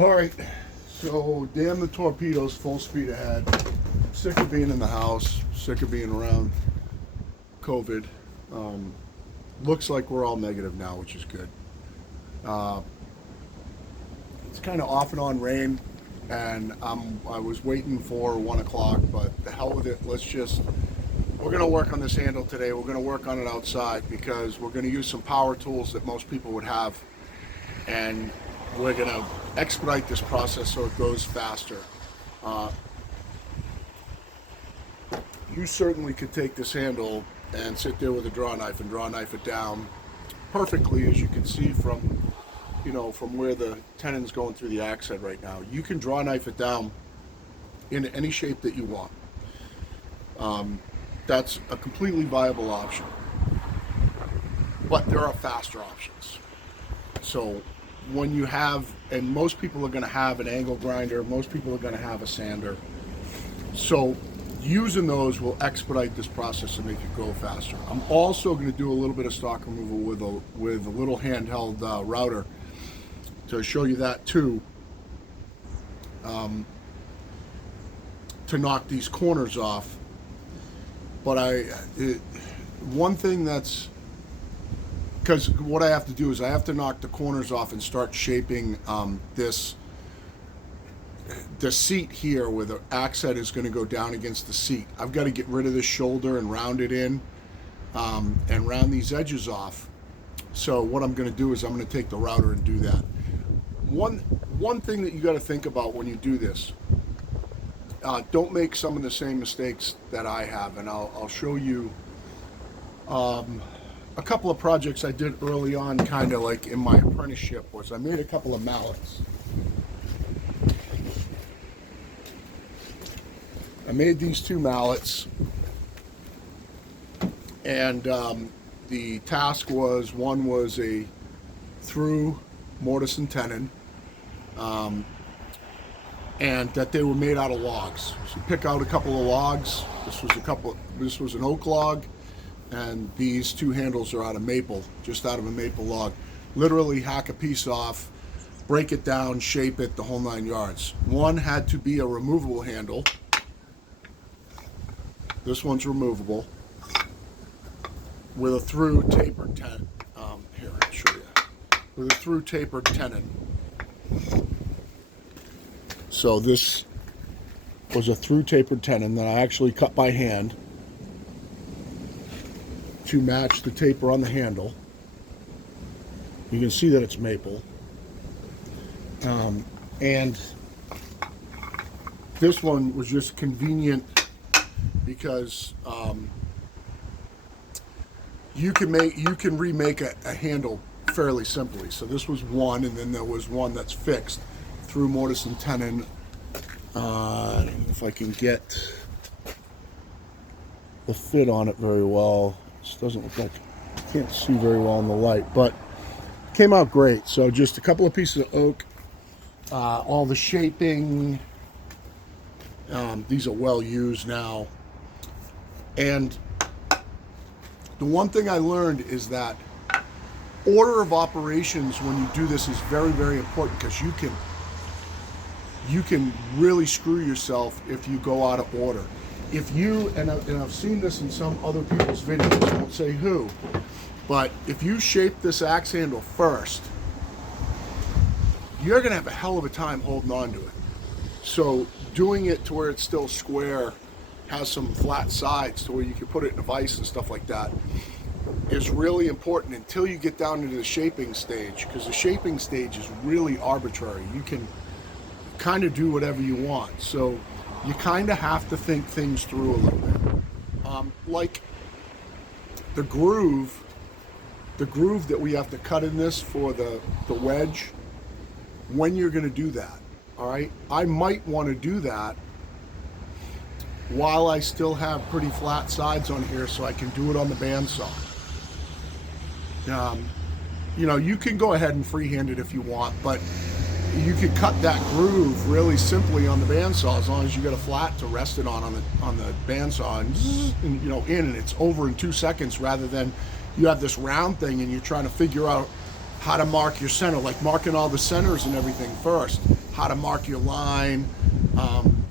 All right, so damn the torpedoes, full speed ahead. Sick of being in the house, sick of being around COVID. Um, Looks like we're all negative now, which is good. Uh, it's kind of off and on rain, and I was waiting for 1 o'clock, but the hell with it. We're going to work on this handle today. We're going to work on it outside because we're going to use some power tools that most people would have, and we're going to expedite this process so it goes faster. You certainly could take this handle and sit there with a draw knife and draw knife it down perfectly, as you can see from where the tenon's going through the axe head right now. You can draw knife it down in any shape that you want. That's a completely viable option, but there are faster options. So when you have, and most people are going to have an angle grinder, most people are going to have a sander. So using those will expedite this process and make it go faster. I'm also going to do a little bit of stock removal with a little handheld router to show you that too, to knock these corners off. But one thing that's, because what I have to do is I have to knock the corners off and start shaping the seat here, where the axe head is going to go down against the seat. I've got to get rid of this shoulder and round it in, and round these edges off. So what I'm going to do is I'm going to take the router and do that. One thing that you got to think about when you do this, don't make some of the same mistakes that I have, and I'll show you a couple of projects I did early on, kind of like in my apprenticeship, was I made a couple of mallets. I made these two mallets, and the task was, one was a through mortise and tenon, and that they were made out of logs. So pick out a couple of logs. This was an oak log, and these two handles are out of maple, just out of a maple log. Literally hack a piece off, break it down, shape it, the whole 9 yards. One had to be a removable handle. This one's removable with a through tapered tenon. Here, I'll show you. With a through tapered tenon. So this was a through tapered tenon that I actually cut by hand to match the taper on the handle. You can see that it's maple. And this one was just convenient because you can remake a handle fairly simply. So this was one, and then there was one that's fixed through mortise and tenon. I don't know if I can get the fit on it very well. This doesn't look like, I can't see very well in the light, but it came out great. So just a couple of pieces of oak, all the shaping, these are well used now. And the one thing I learned is that order of operations when you do this is very, very important, because you can really screw yourself if you go out of order. If you, and I've seen this in some other people's videos, I won't say who, but if you shape this axe handle first, you're going to have a hell of a time holding on to it. So doing it to where it's still square, has some flat sides to where you can put it in a vise and stuff like that, is really important until you get down into the shaping stage, because the shaping stage is really arbitrary. You can kind of do whatever you want. So you kind of have to think things through a little bit. Like the groove that we have to cut in this for the wedge, when you're going to do that, all right? I might want to do that while I still have pretty flat sides on here, so I can do it on the bandsaw. You can go ahead and freehand it if you want, but you could cut that groove really simply on the bandsaw, as long as you get a flat to rest it on the bandsaw, and it's over in 2 seconds, rather than you have this round thing and you're trying to figure out how to mark your center, like marking all the centers and everything first, how to mark your line.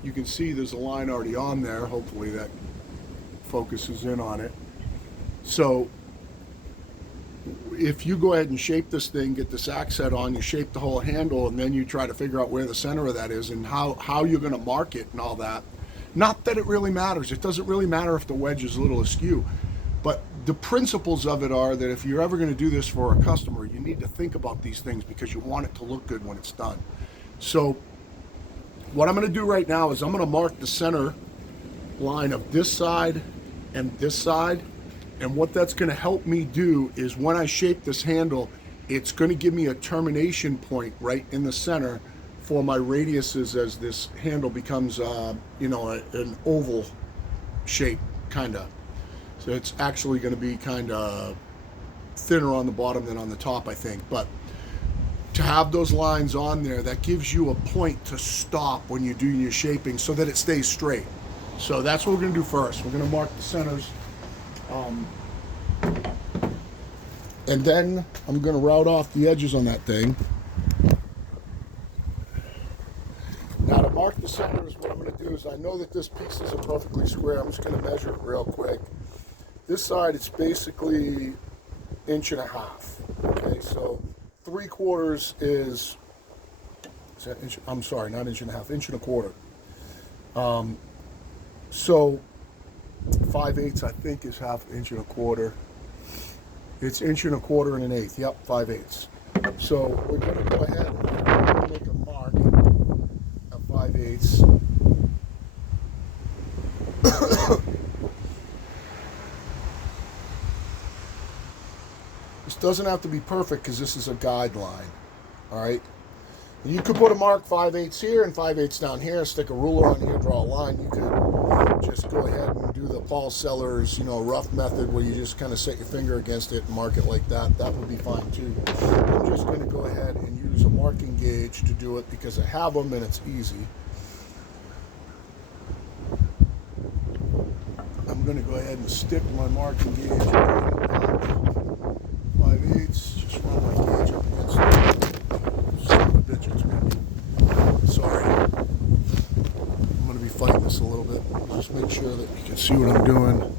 You can see there's a line already on there. Hopefully that focuses in on it. So if you go ahead and shape this thing, get this axe head on, you shape the whole handle, and then you try to figure out where the center of that is and how you're going to mark it and all that. Not that it really matters. It doesn't really matter if the wedge is a little askew. But the principles of it are that if you're ever going to do this for a customer, you need to think about these things because you want it to look good when it's done. So what I'm going to do right now is I'm going to mark the center line of this side and this side. And what that's going to help me do is when I shape this handle, it's going to give me a termination point right in the center for my radiuses as this handle becomes, an oval shape, kind of. So it's actually going to be kind of thinner on the bottom than on the top, I think. But to have those lines on there, that gives you a point to stop when you do your shaping so that it stays straight. So that's what we're going to do first. We're going to mark the centers. And then I'm going to route off the edges on that thing. Now to mark the centers, what I'm going to do is I know that this piece isn't perfectly square. I'm just going to measure it real quick. This side, it's basically 1.5 inches. Okay, so 3/4 is that inch? I'm sorry, not 1.5 inches, 1.25 inches. So 5/8 I think is 1/2 inch and a quarter. It's 1.25 inches and 1/8. Yep, 5/8. So we're going to go ahead and make a mark of 5/8. This doesn't have to be perfect because this is a guideline. All right. You could put a mark 5/8 here and 5/8 down here, stick a ruler on here, draw a line. You could just go ahead and do the Paul Sellers, rough method where you just kind of set your finger against it and mark it like that. That would be fine too. I'm just going to go ahead and use a marking gauge to do it because I have them and it's easy. I'm going to go ahead and stick my marking gauge on 5/8. Just run my gauge up against it. Son of a bitch, it's going to be. Sorry. I'm going to be fighting this a little bit. Just make sure that you can see what I'm doing.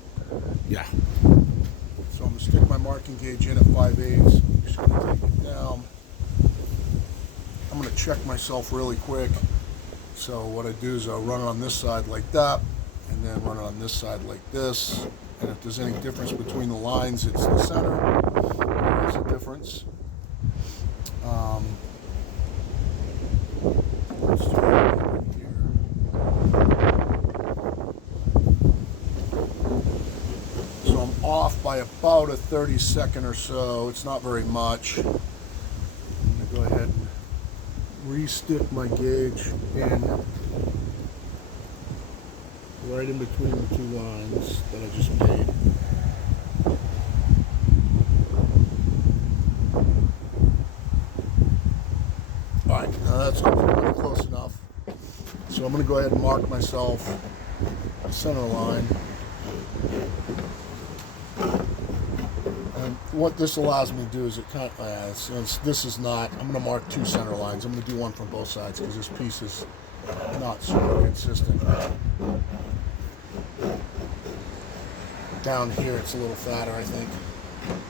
Yeah. So I'm going to stick my marking gauge in at 5/8. I'm just going to take it down. I'm going to check myself really quick. So what I do is I'll run it on this side like that, and then run it on this side like this. And if there's any difference between the lines, it's the center. There's a difference. Let's do it right here. So I'm off by about a 32nd or so. It's not very much. I'm going to go ahead and re-stick my gauge in right in between the two lines that I just made. Alright, now that's pretty close enough. So I'm going to go ahead and mark myself a center line. And what this allows me to do is it kind of, this is not, I'm going to mark 2 center lines. I'm going to do one from both sides because this piece is not super consistent. Down here it's a little fatter, I think.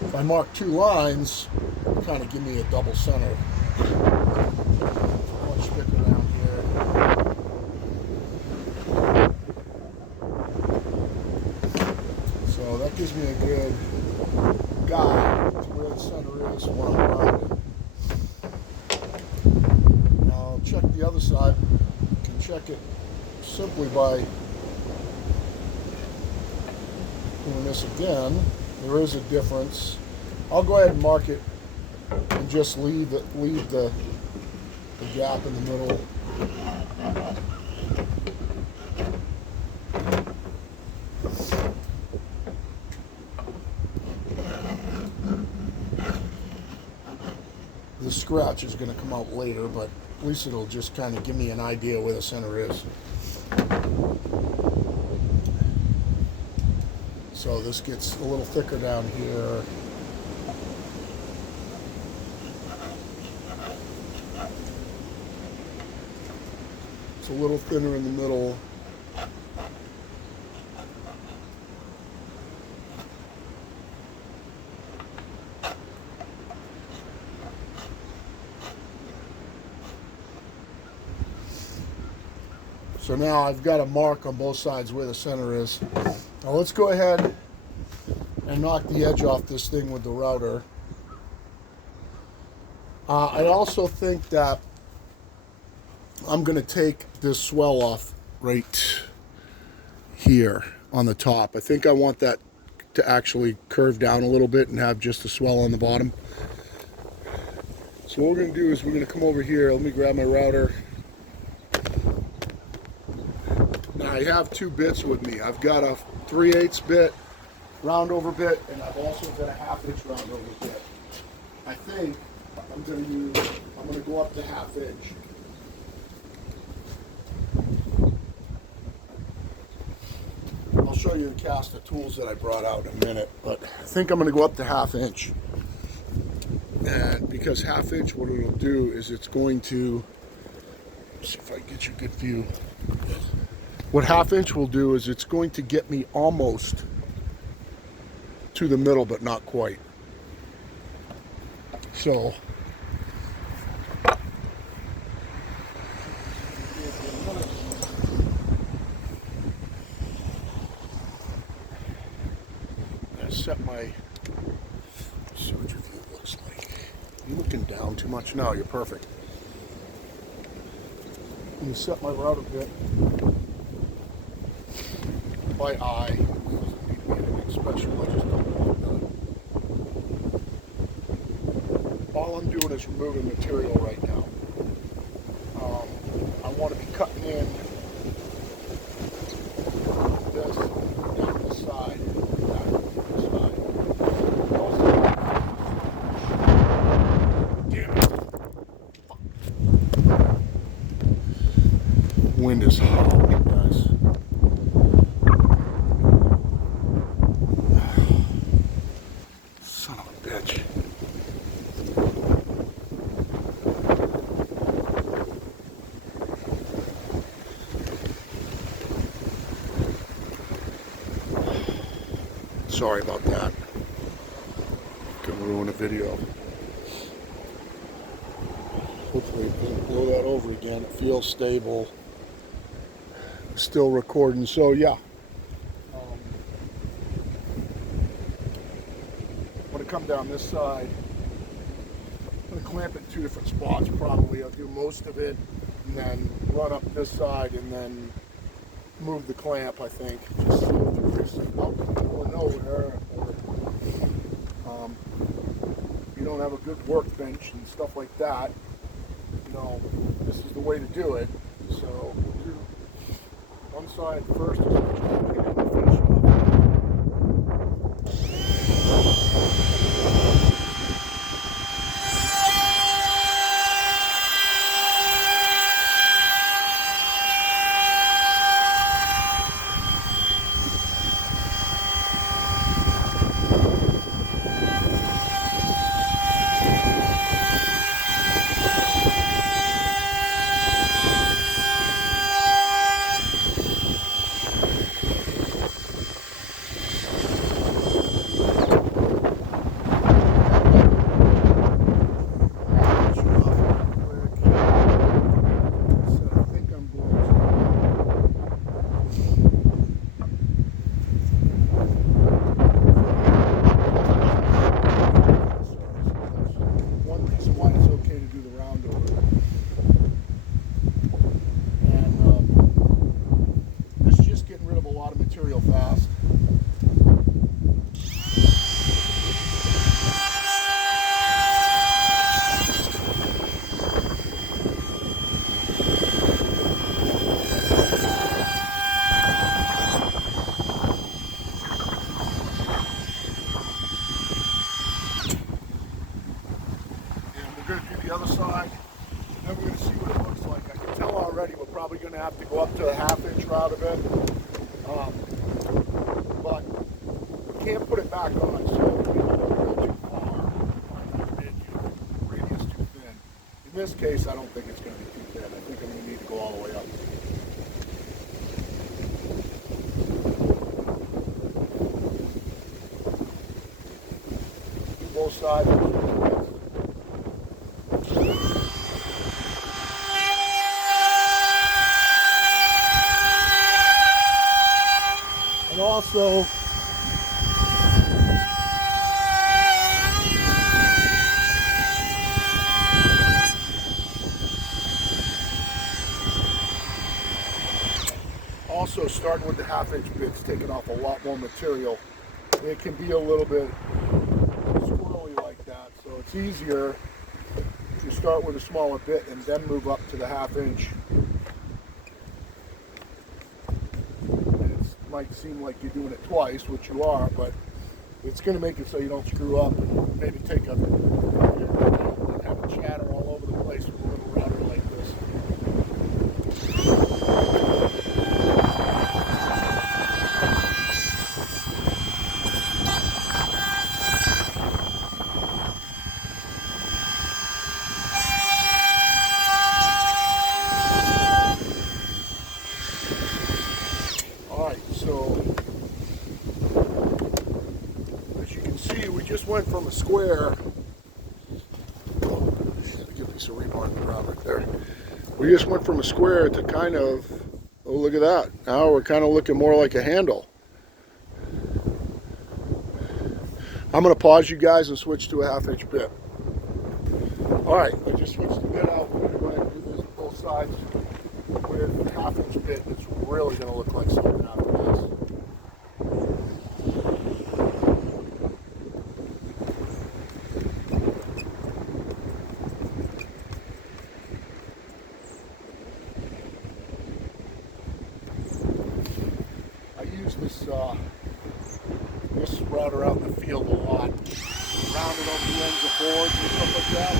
If I mark 2 lines, it'll kind of give me a double center. Much thicker down here. So that gives me a good guide to where the center is when I'm rounding. Now I'll check the other side. You can check it simply by doing this again. There is a difference. I'll go ahead and mark it and just leave the gap in the middle. The scratch is going to come out later, but at least it'll just kind of give me an idea where the center is. So this gets a little thicker down here. It's a little thinner in the middle. So now I've got a mark on both sides where the center is. Now let's go ahead and knock the edge off this thing with the router. I also think that I'm going to take this swell off right here on the top. I think I want that to actually curve down a little bit and have just a swell on the bottom. So what we're going to do is we're going to come over here. Let me grab my router. Now I have two bits with me. I've got a 3/8 bit round over bit, and I've also got a 1/2 inch round over bit. I think I'm going to go up to 1/2 inch. I'll show you the cast of tools that I brought out in a minute, but I think I'm going to go up to 1/2 inch. And because 1/2 inch, what it'll do is it's going to, let's see if I can get you a good view. What 1/2 inch will do is it's going to get me almost to the middle, but not quite. So I set my, see what your view looks like. You looking down too much? No, you're perfect. I'm going to set my router bit by eye. Doesn't need to be anything special. I just don't want it done. All I'm doing is removing material right now. I want to be cutting in this down this side, that this side. Damn it. Fuck. Wind is howling, guys. Son of a bitch. Sorry about that. Gonna ruin a video. Hopefully it didn't blow that over again. It feels stable. Still recording. So yeah. I'm gonna come down this side. I'm gonna clamp it in 2 different spots probably. I'll do most of it and then run up this side and then move the clamp, I think. Just so that there's out in the middle of nowhere, or you don't have a good workbench and stuff like that. You know, this is the way to do it. So we'll do one side first and then finish off. The other side, then we're going to see what it looks like. I can tell already we're probably going to have to go up to a 1/2 inch route of it, but we can't put it back on, so we don't go too far. Radius too thin. In this case, I don't think it's going to be too thin. I think I'm going to need to go all the way up. Both sides. And also, starting with the 1/2 inch bits, taking off a lot more material. It can be a little bit squirrely like that, so it's easier to start with a smaller bit and then move up to the 1/2 inch. It might seem like you're doing it twice, which you are, but it's going to make it so you don't screw up and maybe take a and have a chatter all over the place with a little router like this. So, as you can see, we just went from a square. Oh, get a piece of rebar in the ground right there. We just went from a square to kind of, oh, look at that. Now we're kind of looking more like a handle. I'm going to pause you guys and switch to a 1/2 inch bit. Alright, I just switched the bit out. We're going to go ahead and do this both sides with a 1/2 inch bit. It's really going to look like something after this. I use this router out in the field a lot. Round it over the ends of boards and stuff like that.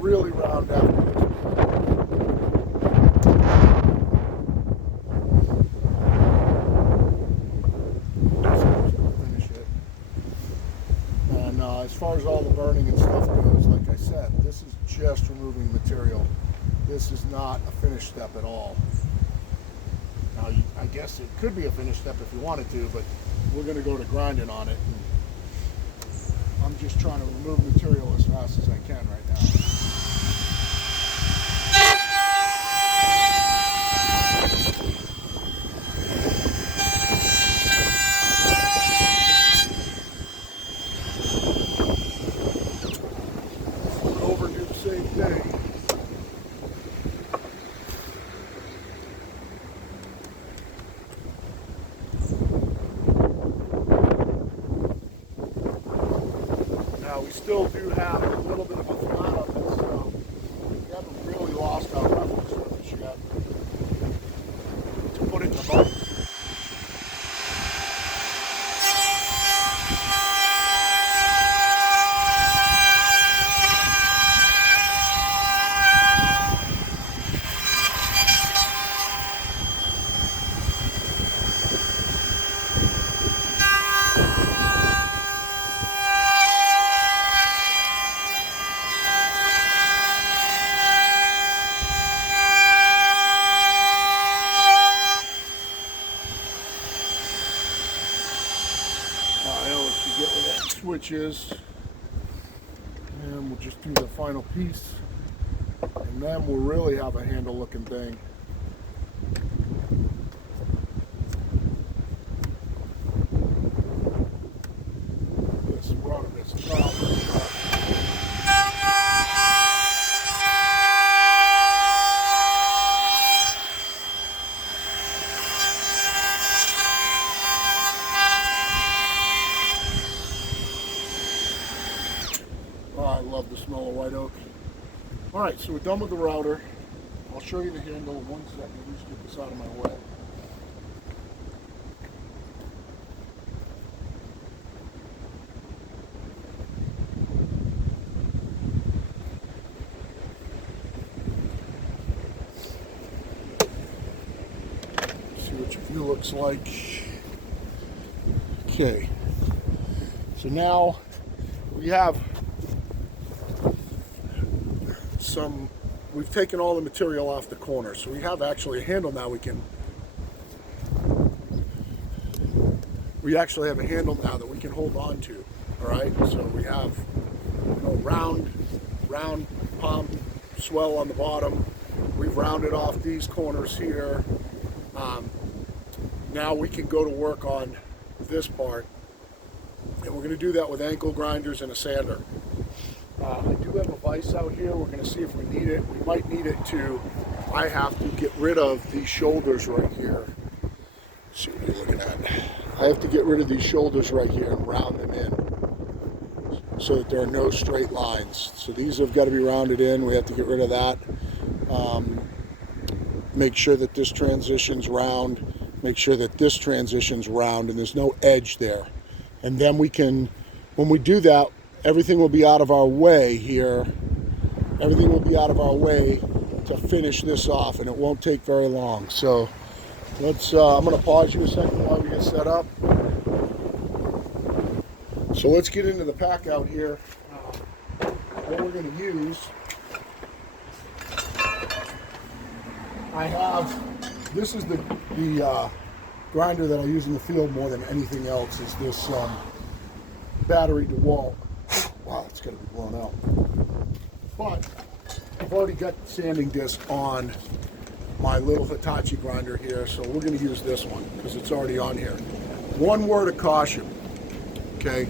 Really round out. Finish it. And as far as all the burning and stuff goes, like I said, this is just removing material. This is not a finished step at all. Now, I guess it could be a finished step if you wanted to, but we're going to go to grinding on it. And I'm just trying to remove material as fast as I can right now. We still do have a little bit of a flat on this, so we haven't really lost our roughness surface yet to put it in the boat. get where that switch is, and we'll just do the final piece, and then we'll really have a handle looking thing. This rubber is oh, I love the smell of white oak. All right, so we're done with the router. I'll show you the handle in 1 second. Let me just get this out of my way. See what your view looks like. Okay, so now we have we've taken all the material off the corner, so we have actually a handle now we actually have a handle now that we can hold on to. All right, so we have, you know, round palm swell on the bottom. We've rounded off these corners here. Now we can go to work on this part, and we're going to do that with ankle grinders and a sander. I do have a vise out here. We're going to see if we need it. We might need it to, I have to get rid of these shoulders right here. Let's see what you're looking at. I have to get rid of these shoulders right here and round them in so that there are no straight lines. So these have got to be rounded in. We have to get rid of that. Make sure that this transitions round. Make sure that this transitions round and there's no edge there. And then we can, when we do that, everything will be out of our way here. Everything will be out of our way to finish this off, and it won't take very long. So let's, I'm going to pause you a second while we get set up. So let's get into the pack out here. What we're going to use, I have, this is the grinder that I use in the field more than anything else, is this battery DeWalt. Wow, it's going to be blown out. But I've already got the sanding disc on my little Hitachi grinder here, so we're going to use this one because it's already on here. One word of caution, okay?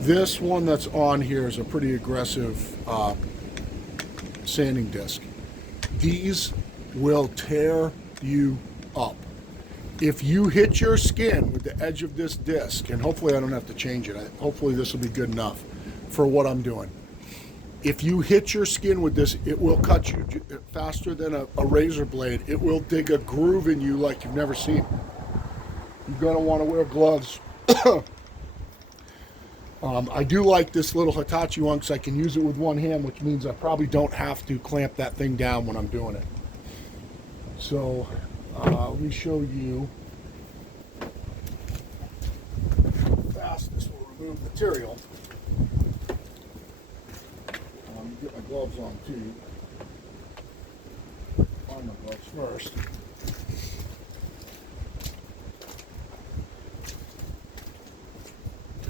This one that's on here is a pretty aggressive sanding disc. These will tear you up. If you hit your skin with the edge of this disc, and hopefully I don't have to change it, hopefully this will be good enough for what I'm doing. If you hit your skin with this, it will cut you faster than a razor blade. It will dig a groove in you like you've never seen. You're going to want to wear gloves. I do like this little Hitachi one because I can use it with one hand, which means I probably don't have to clamp that thing down when I'm doing it. So let me show you how fast this will remove material. Get my gloves on too. Find my gloves first.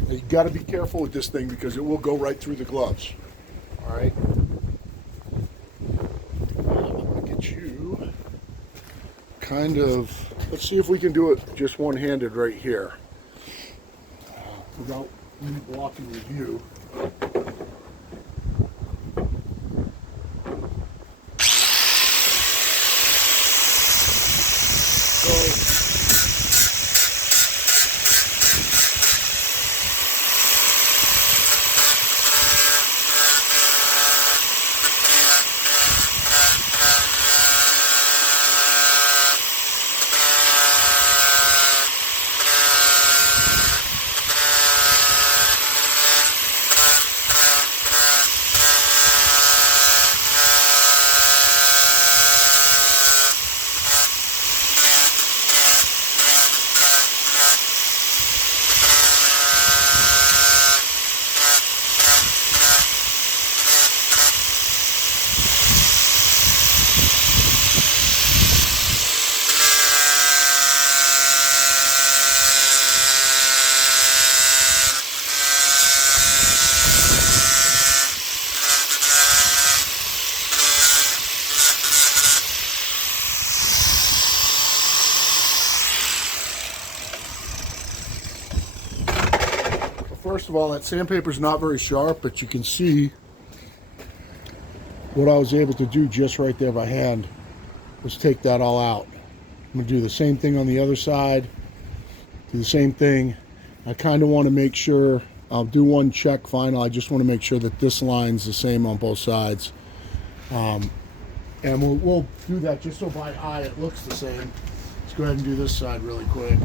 Now you got to be careful with this thing because it will go right through the gloves. All right. I'm going to get you kind of. Let's see if we can do it just one-handed right here without me blocking your view. first of all, that sandpaper is not very sharp, but you can see what I was able to do just right there by hand was take that all out. I'm going to do the same thing on the other side, do the same thing. I kind of want to make sure, I'll do one check final. I just want to make sure that this line's the same on both sides. And we'll do that just so by eye it looks the same. Let's go ahead and do this side really quick.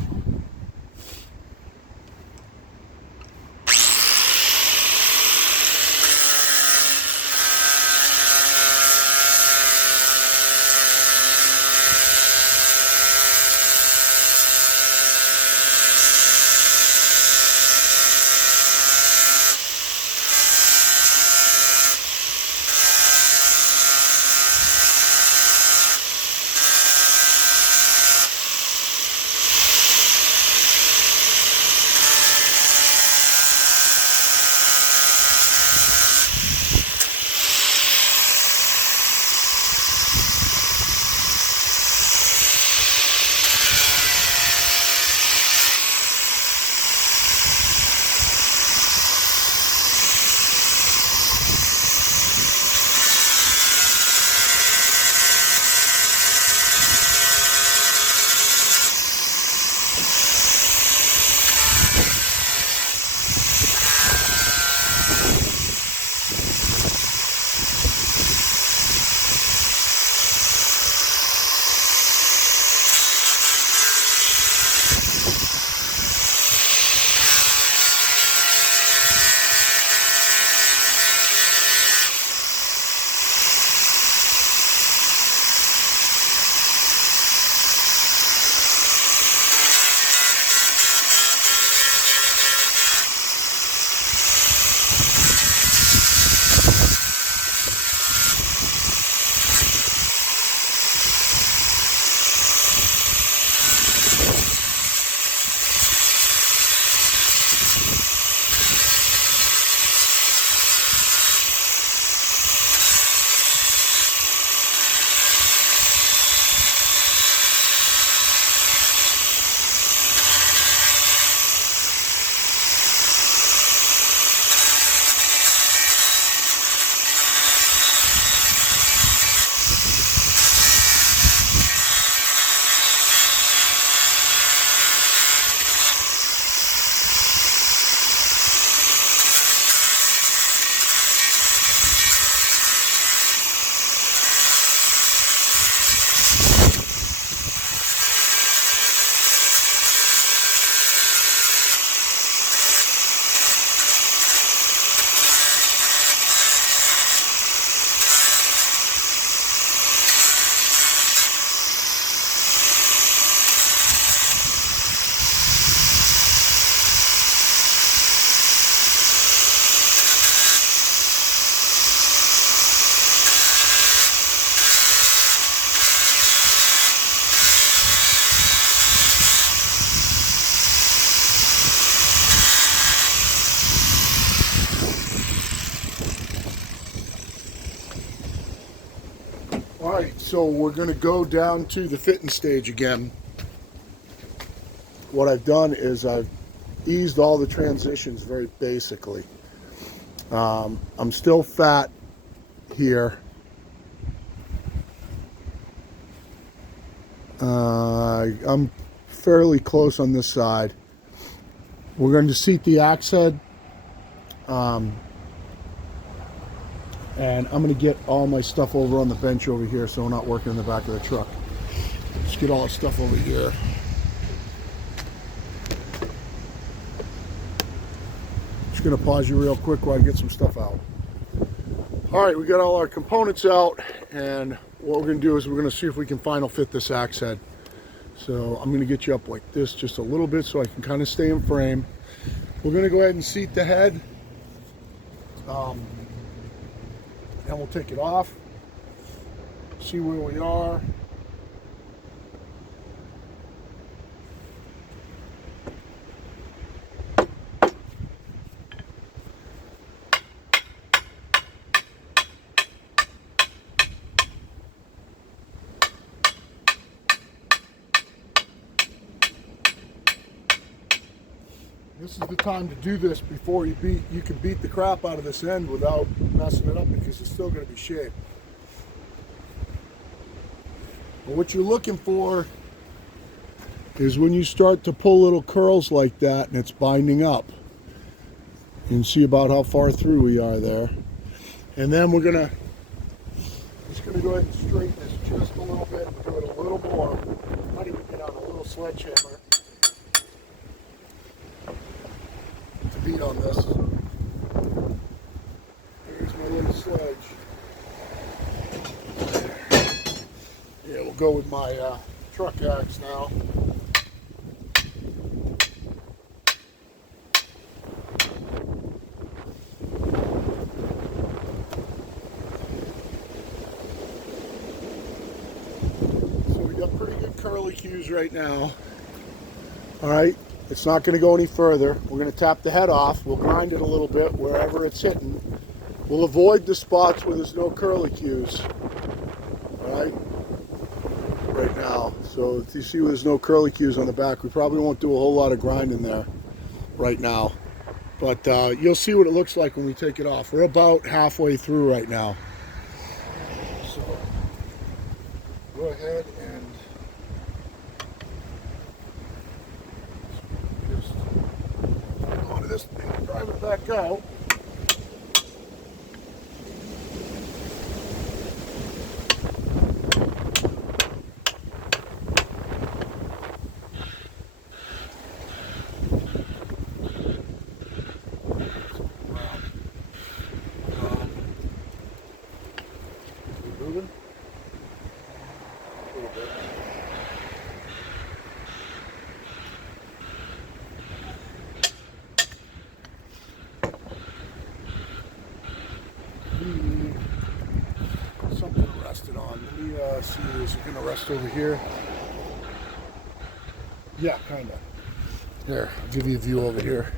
Alright, so we're going to go down to the fitting stage again. What I've done is I've eased all the transitions very basically. I'm still fat here. I'm fairly close on this side. We're going to seat the axe head. And I'm going to get all my stuff over on the bench over here so we're not working in the back of the truck. Let's get all the stuff over here. Just going to pause you real quick while I get some stuff out. Alright, we got all our components out, and what we're going to do is we're going to see if we can final fit this axe head. So I'm going to get you up like this just a little bit so I can kind of stay in frame. We're going to go ahead and seat the head. And we'll take it off, see where we are. This is the time to do this before you can beat the crap out of this end without messing it up, because it's still going to be shaved. But what you're looking for is when you start to pull little curls like that and it's binding up. You can see about how far through we are there. And then we're just gonna go ahead and straighten this just a little bit and do it a little more. Might even get out a little sledgehammer to beat on this. Here's my little sledge. Yeah, we'll go with my truck axe now. So we got pretty good curlicues right now. All right, it's not going to go any further. We're going to tap the head off. We'll grind it a little bit wherever it's hitting. We'll avoid the spots where there's no curlicues. All right. Right now, so if you see where there's no curlicues on the back, we probably won't do a whole lot of grinding there right now, but you'll see what it looks like when we take it off. We're about halfway through right now, so go ahead and just go onto this thing, drive it back out. Moving a little bit. Something to rest it on. Let me see, is it going to rest over here? Yeah, kind of. Here, I'll give you a view over here.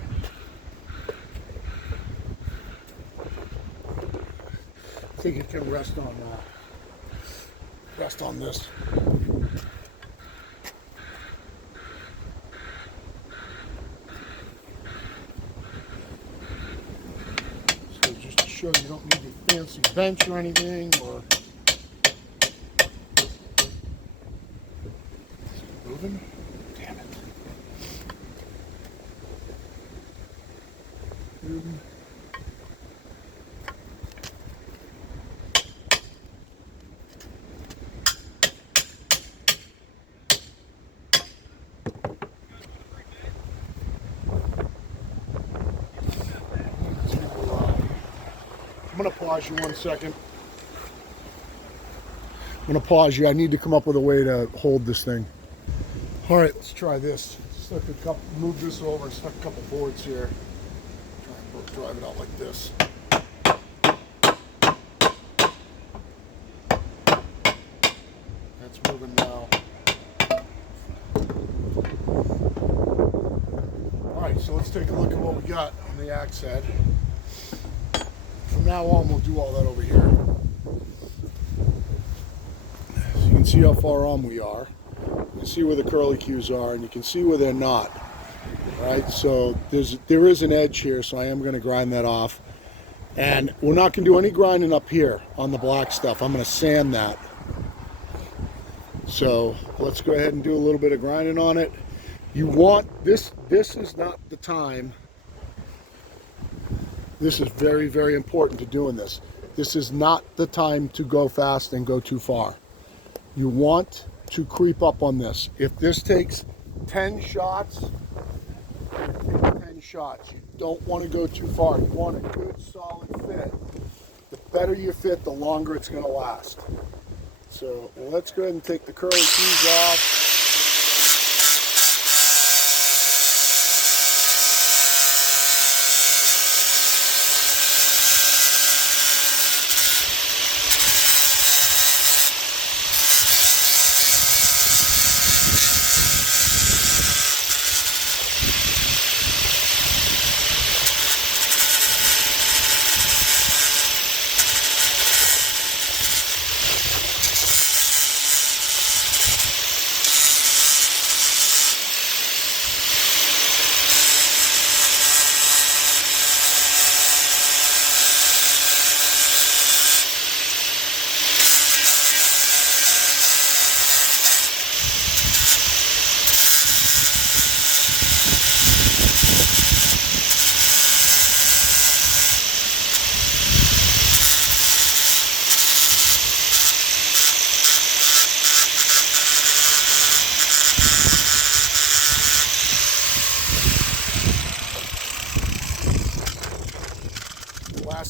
I think it can rest on this. So just to show you don't need a fancy bench or anything, or is it moving? Damn it. Moving. I'm going to pause you 1 second. I'm going to pause you. I need to come up with a way to hold this thing. All right, let's try this. Move this over and stuck a couple boards here. Try and drive it out like this. That's moving now. All right, so let's take a look at what we got on the axe head. From now on, we'll do all that over here. So you can see how far on we are. You can see where the curlicues are, and you can see where they're not. All right, so there is an edge here, so I am going to grind that off. And we're not going to do any grinding up here on the black stuff. I'm going to sand that. So let's go ahead and do a little bit of grinding on it. You want this is not the time. This is very, very important to doing this. This is not the time to go fast and go too far. You want to creep up on this. If this takes 10 shots, take 10 shots. You don't want to go too far. You want a good solid fit. The better you fit, the longer it's going to last. So let's go ahead and take the curlicues off.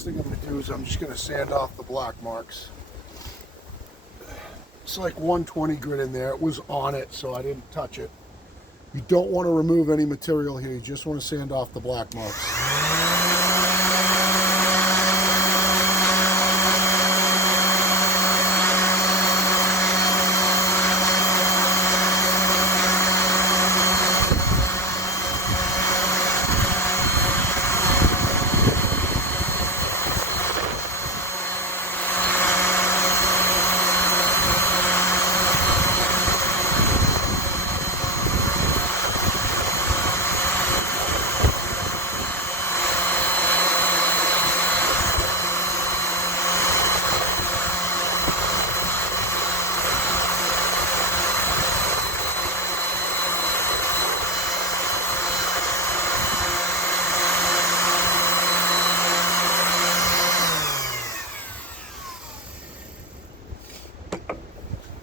thing I'm going to do is I'm just going to sand off the black marks. It's like 120 grit in there. It was on it, so I didn't touch it. You don't want to remove any material here. You just want to sand off the black marks.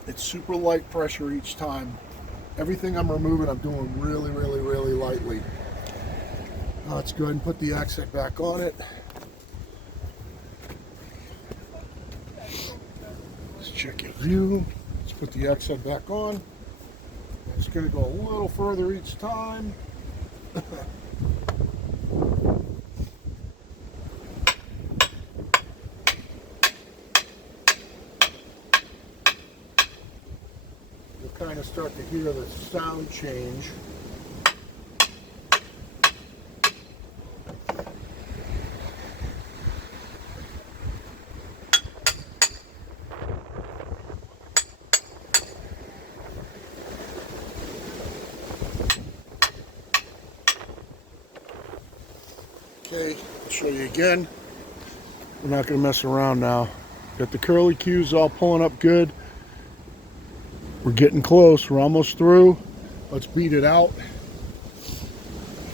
It's super light pressure each time. Everything I'm removing, I'm doing really, really, really lightly. Let's go ahead and put the accent back on it. Let's check your view. Let's put the accent back on. It's going to go a little further each time. Kind of start to hear the sound change. Okay, I'll show you again. We're not going to mess around now. Got the curly cues all pulling up good. We're getting close. We're almost through. Let's beat it out.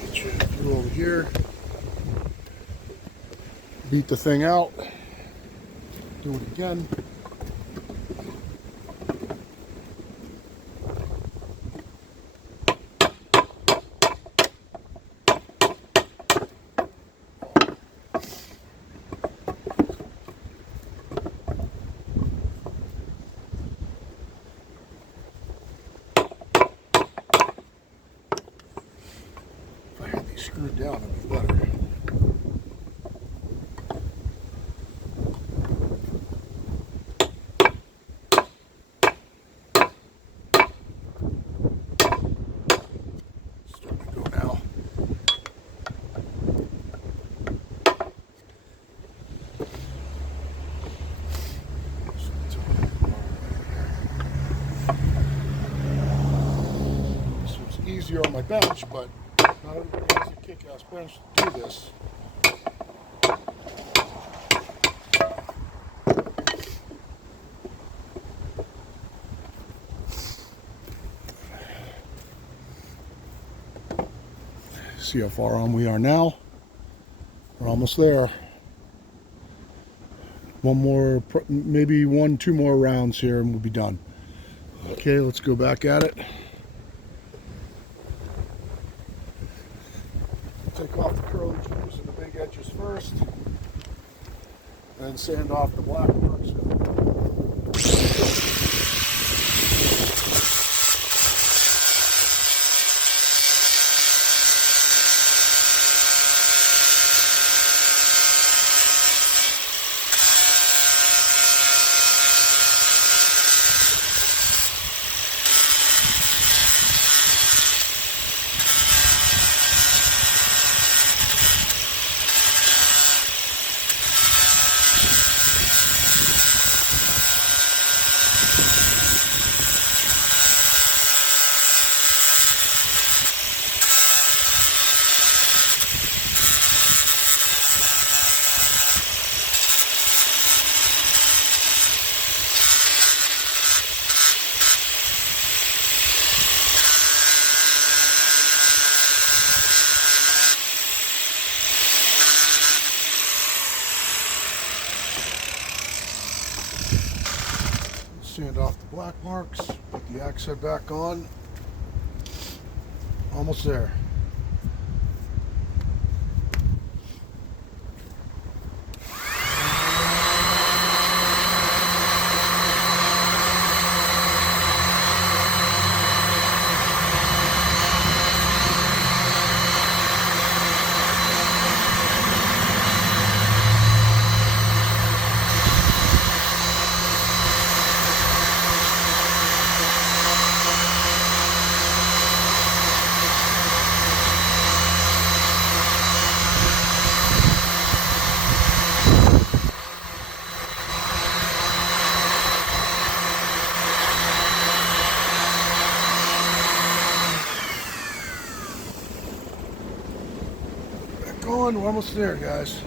Get you through over here. Beat the thing out. Do it again. Screwed down, it'd be better. Starting to go now. This was easier on my bench, but not everybody has a kick-ass bench to do this. See how far on we are now. We're almost there. One more, maybe 1-2 more rounds here and we'll be done. Okay, let's go back at it. Take off the curly cues and the big edges first, then sand off the black marks. Sand off the black marks, put the accent back on. Almost there. going. We're almost there, guys.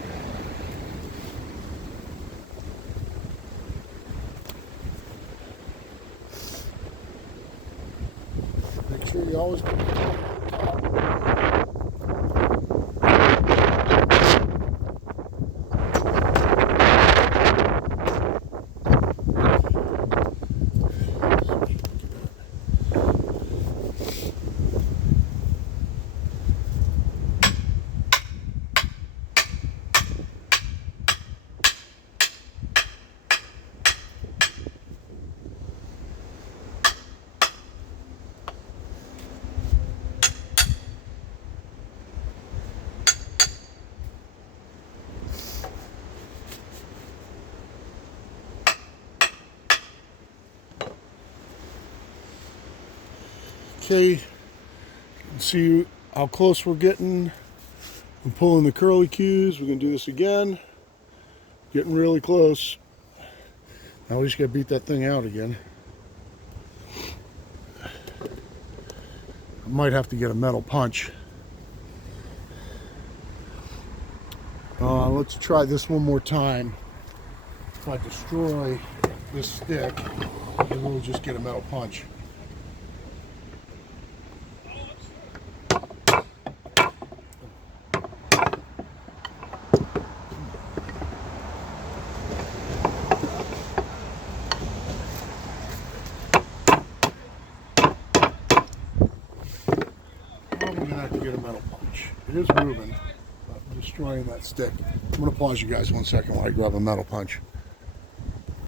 Make sure you always put the top. Okay, you can see how close we're getting. I'm pulling the curly cues. We're gonna do this again. Getting really close. Now we just gotta beat that thing out again. I might have to get a metal punch. Let's try this one more time. If I destroy this stick, then we'll just get a metal punch. Probably gonna have to get a metal punch. It is moving, but I'm destroying that stick. I'm gonna pause you guys 1 second while I grab a metal punch.